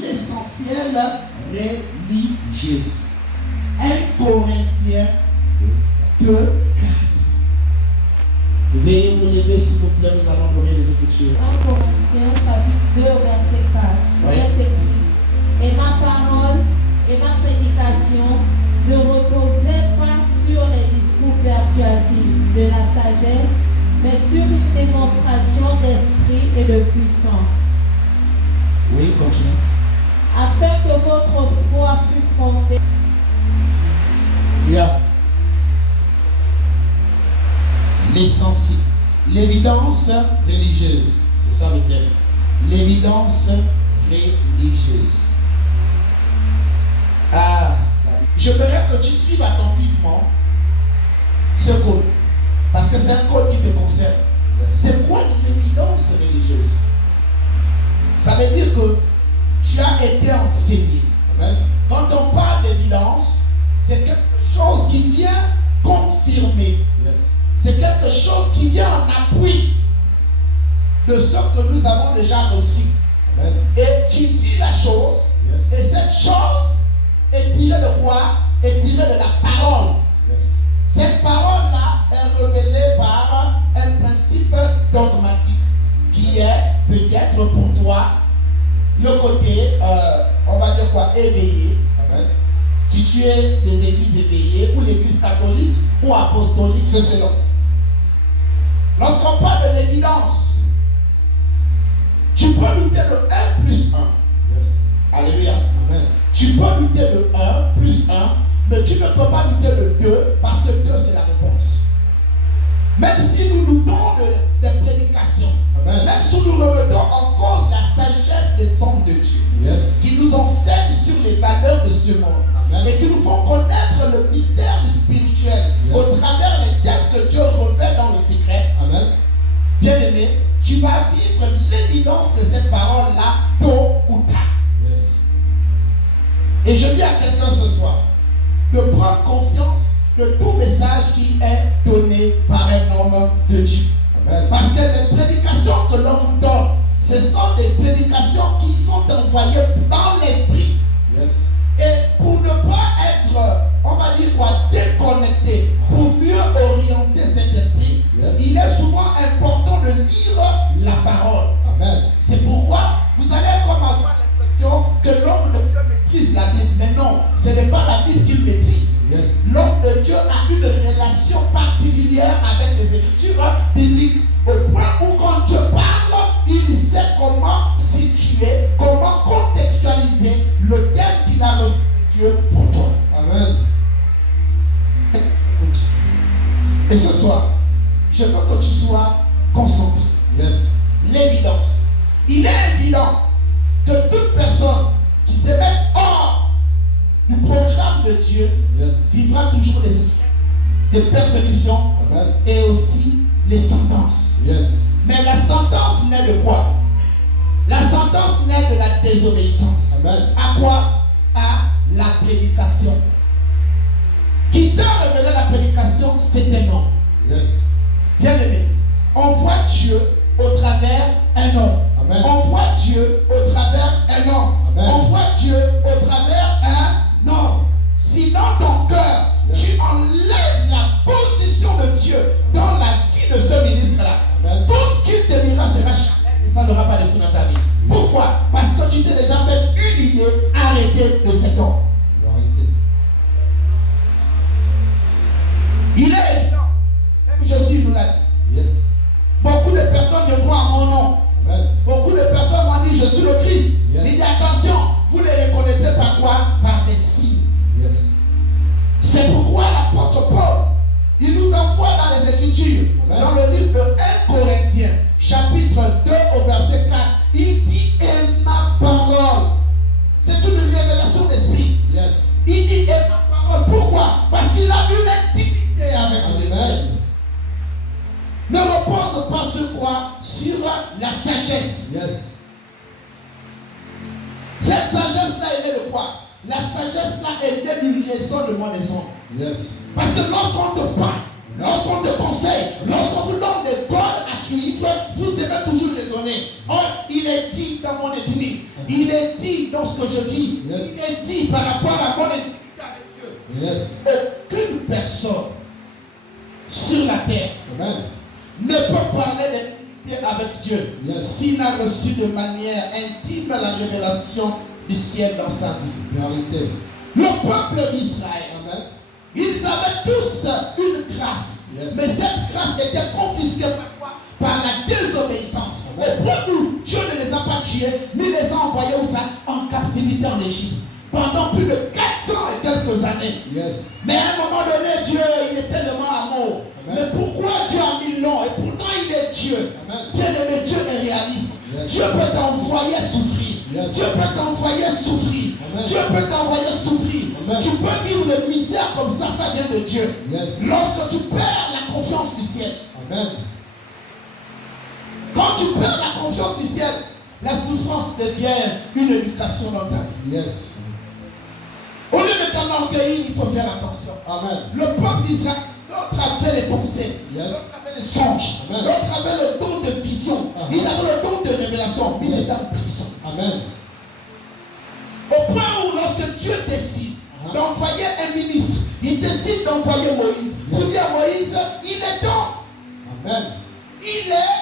l'essentiel religieuse. 1 Corinthiens 2, 4. Veuillez vous lever s'il vous plaît, nous allons donner les Écritures. 1 Corinthiens chapitre 2 verset 4. Oui. Il est écrit: et ma parole et ma prédication ne reposaient pas sur les discours persuasifs de la sagesse, mais sur une démonstration d'esprit et de puissance. Oui, continue. Afin que votre foi fût fondée. Bien. L'essentiel. L'évidence religieuse. C'est ça le thème. L'évidence religieuse. J'aimerais que tu suives attentivement ce code. Parce que c'est un code qui te concerne. C'est quoi l'évidence religieuse? Ça veut dire que tu as été enseigné. Amen. Quand on parle d'évidence, c'est quelque chose qui vient confirmer. Yes. C'est quelque chose qui vient en appui de ce que nous avons déjà reçu. Amen. Et tu vis la chose, Yes. et cette chose est tirée de quoi? Est tirée de la parole. Yes. Cette parole-là est révélée par un principe dogmatique qui est peut-être pour toi le côté, on va dire quoi, éveillé. Amen. Si tu es des églises éveillées ou l'église catholique ou apostolique, c'est selon. Lorsqu'on parle de l'évidence, tu peux lutter de 1 plus 1. Yes. Alléluia. Amen. Tu peux lutter de 1 plus 1, mais tu ne peux pas lutter de 2 parce que 2 c'est la réponse. Même si nous luttons des prédications, Amen. même si nous remettons en cause la sagesse des hommes de Dieu, Yes. qui nous enseignent sur les valeurs de ce monde, Amen. et qui nous font connaître le mystère du spirituel Yes. au travers les thèmes que Dieu revêt dans le secret. Amen. Bien-aimé, tu vas vivre l'évidence de cette parole-là tôt ou tard. Yes. Et je dis à quelqu'un ce soir de prendre conscience de tout message qui est donné par un homme de Dieu. Amen. Parce que les prédications que l'on vous donne, ce sont des prédications qui sont envoyées dans l'esprit. Yes. Et pour ne pas être, on va dire quoi, déconnecté, pour mieux orienter cet esprit, Yes. il est souvent important de lire la parole. Amen. C'est pourquoi vous allez comme avoir l'impression que l'homme de Dieu maîtrise la Bible. Mais non, ce n'est pas la Bible qu'il maîtrise. Yes. L'homme de Dieu a une relation particulière avec les Écritures bibliques, au point où quand Dieu parle, il sait comment situer, comment contextualiser le thème qu'il a reçu de Dieu pour toi. Amen. Et ce soir, je veux que tu sois concentré. Yes. L'évidence. Il est évident que toute personne qui se met hors du programme de Dieu Yes. vivra toujours les persécutions Amen. et aussi les sentences. Yes. Mais la sentence naît de quoi? La sentence naît de la désobéissance. Amen. À quoi? À la prédication. Qui t'a révélé la prédication, c'est un homme. Yes. Bien aimé, on voit Dieu au travers un homme. Amen. On voit Dieu au travers un homme. Amen. On voit Dieu au travers un homme. Si dans ton cœur, Yes. tu enlèves la position de Dieu dans la vie de ce ministre-là, Amen. tout ce qu'il te dira sera charnel et ça n'aura pas de fruit dans ta vie. Pourquoi? Parce que tu t'es déjà fait une idée arrêtée de cet homme. Vérité. Il est évident, même Jésus nous l'a dit. Yes. Beaucoup de personnes viendront à mon nom. Amen. Beaucoup de personnes m'ont dit, je suis le Christ. Yes. Il dit, attention, vous les reconnaîtrez par quoi? Par des signes. Yes. C'est pourquoi l'apôtre Paul, il nous envoie dans les Écritures, Amen. dans le livre de 1 Corinthiens, chapitre 2 au verset 4, il dit, et ma parole. C'est une révélation d'esprit. Yes. Il dit, et ma parole. Pourquoi? Parce qu'il a une intimité avec Dieu. Amen. Ne repose pas sur quoi? Sur la sagesse. Yes. Cette sagesse-là, elle est de quoi? La sagesse-là, elle est d'une raisonnement des hommes. Yes. Parce que lorsqu'on te parle, lorsqu'on te conseille, lorsqu'on vous donne des bonnes Juifs, vous aimez toujours raisonner. Oh, il est dit dans mon ethnie. Il est dit dans ce que je vis. Yes. Il est dit par rapport à mon intimité avec Dieu. Yes. Aucune personne sur la terre Amen. ne peut parler d'intimité avec Dieu Yes. s'il n'a reçu de manière intime la révélation du ciel dans sa vie. Vérité. Le peuple d'Israël, Amen. ils avaient tous une grâce. Yes. Mais cette grâce était confisquée par quoi? Par la désobéissance. Amen. Au point où Dieu ne les a pas tués, ni les a envoyés où ça? En captivité en Égypte. Pendant plus de 400 et quelques années. Yes. Mais à un moment donné, Dieu, il est tellement amour. Amen. Mais pourquoi Dieu a mis long? Et pourtant il est Dieu. Amen. Bien aimé, Dieu est réaliste. Yes. Dieu peut t'envoyer souffrir. Yes. Dieu peut t'envoyer souffrir. Amen. Dieu peut t'envoyer souffrir. Amen. Tu peux vivre de misère comme ça vient de Dieu. Yes. Lorsque tu perds la confiance du ciel. Amen. Quand tu perds la confiance du ciel, la souffrance devient une éducation dans ta vie. Yes. Au lieu de t'enorgueillir, il faut faire attention. Amen. Le peuple d'Israël, l'autre avait les pensées, Yes. l'autre avait les songes, Amen. l'autre avait le don de vision, Amen. il avait le don de révélation, mais Yes. c'était en prison. Amen. Au point où lorsque Dieu décide Amen. d'envoyer un ministre, il décide d'envoyer Moïse. Pour Yes. dire à Moïse, il est donc, Amen. il est